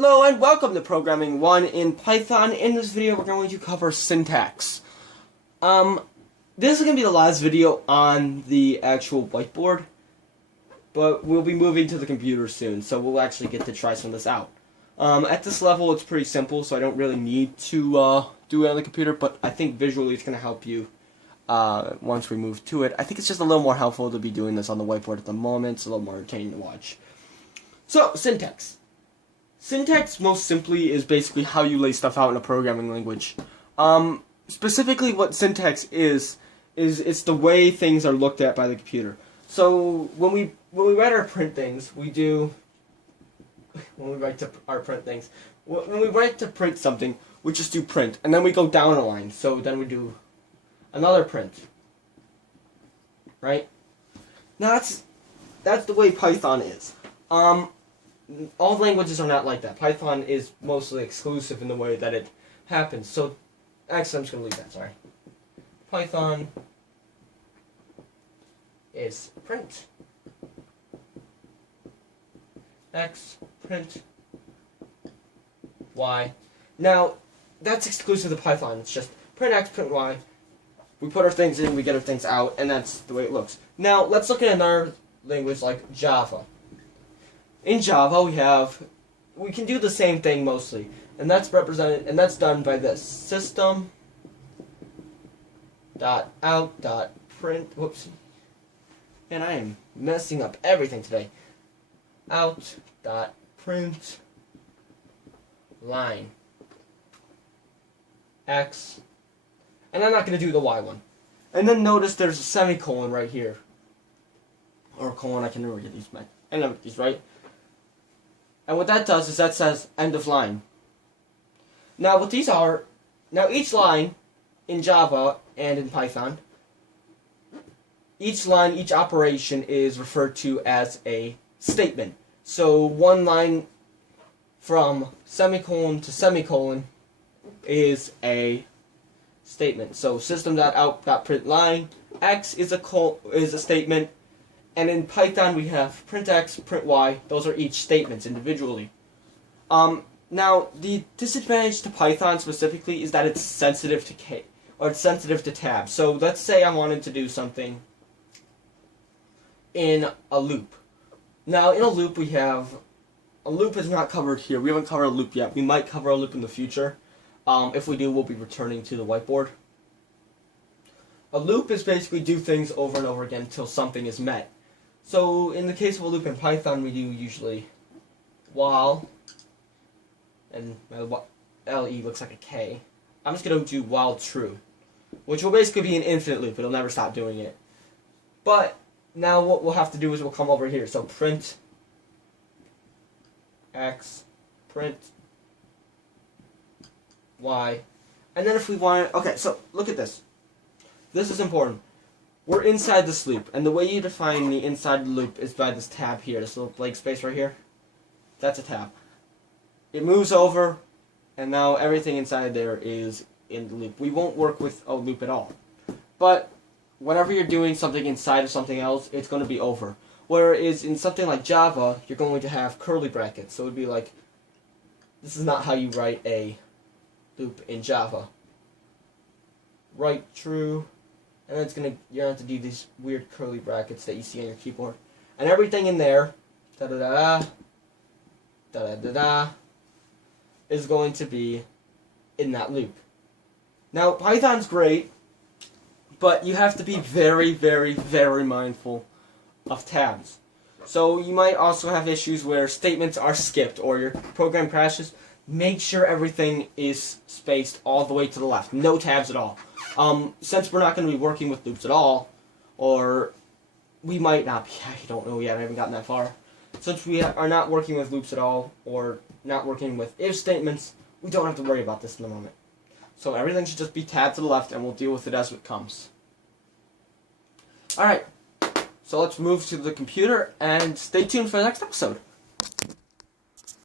Hello and welcome to Programming 1 in Python. In this video we're going to cover syntax. This is going to be the last video on the actual whiteboard, but we'll be moving to the computer soon, so we'll actually get to try some of this out. At this level it's pretty simple, so I don't really need to do it on the computer, but I think visually it's going to help you once we move to it. I think it's just a little more helpful to be doing this on the whiteboard at the moment. It's a little more entertaining to watch. So, syntax. Syntax, most simply, is basically how you lay stuff out in a programming language. Specifically, what syntax is it's the way things are looked at by the computer. So when we write our print things, when we write to print something, we just do print, and then we go down a line. So then we do another print, right? Now that's the way Python is. All languages are not like that. Python is mostly exclusive in the way that it happens. So, actually, I'm just going to leave that, sorry. Python is print. X, print, Y. Now, that's exclusive to Python. It's just print X, print Y. We put our things in, we get our things out, and that's the way it looks. Now, let's look at another language like Java. In Java, we can do the same thing mostly, and that's done by this system.out.print. Whoopsie, and I am messing up everything today. Out.print line X, and I'm not going to do the Y one. And then notice there's a semicolon right here, or a colon. I can never get these right. And what that does is that says end of line. Now what these are, each line in Java and in Python, each operation is referred to as a statement. So one line from semicolon to semicolon is a statement. So system.out.print line X is a statement. And in Python we have print X, print Y. Those are each statements individually. Now the disadvantage to Python specifically is that it's sensitive to tabs. So let's say I wanted to do something in a loop. Now in a loop a loop is not covered here. We haven't covered a loop yet. We might cover a loop in the future. If we do, we'll be returning to the whiteboard. A loop is basically do things over and over again until something is met. So, in the case of a loop in Python, we do usually while, and my LE looks like a K. I'm just going to do while true, which will basically be an infinite loop. It'll never stop doing it. But, now what we'll have to do is we'll come over here. So, print X, print Y, and then if we want, okay, so look at this. This is important. We're inside this loop, and the way you define the inside the loop is by this tab here, this little blank space right here. That's a tab. It moves over, and now everything inside there is in the loop. We won't work with a loop at all. But whenever you're doing something inside of something else, it's going to be over. Whereas in something like Java, you're going to have curly brackets. So it would be like, this is not how you write a loop in Java. Write true. And then you're gonna have to do these weird curly brackets that you see on your keyboard, and everything in there, da da da da da da da, is going to be in that loop. Now Python's great, but you have to be very, very, very mindful of tabs. So you might also have issues where statements are skipped or your program crashes. Make sure everything is spaced all the way to the left. No tabs at all. Since we're not going to be working with loops at all, or we might not be, I don't know yet, I haven't gotten that far. Since we are not working with loops at all, or not working with if statements, we don't have to worry about this in the moment. So everything should just be tabbed to the left, and we'll deal with it as it comes. Alright, so let's move to the computer, and stay tuned for the next episode.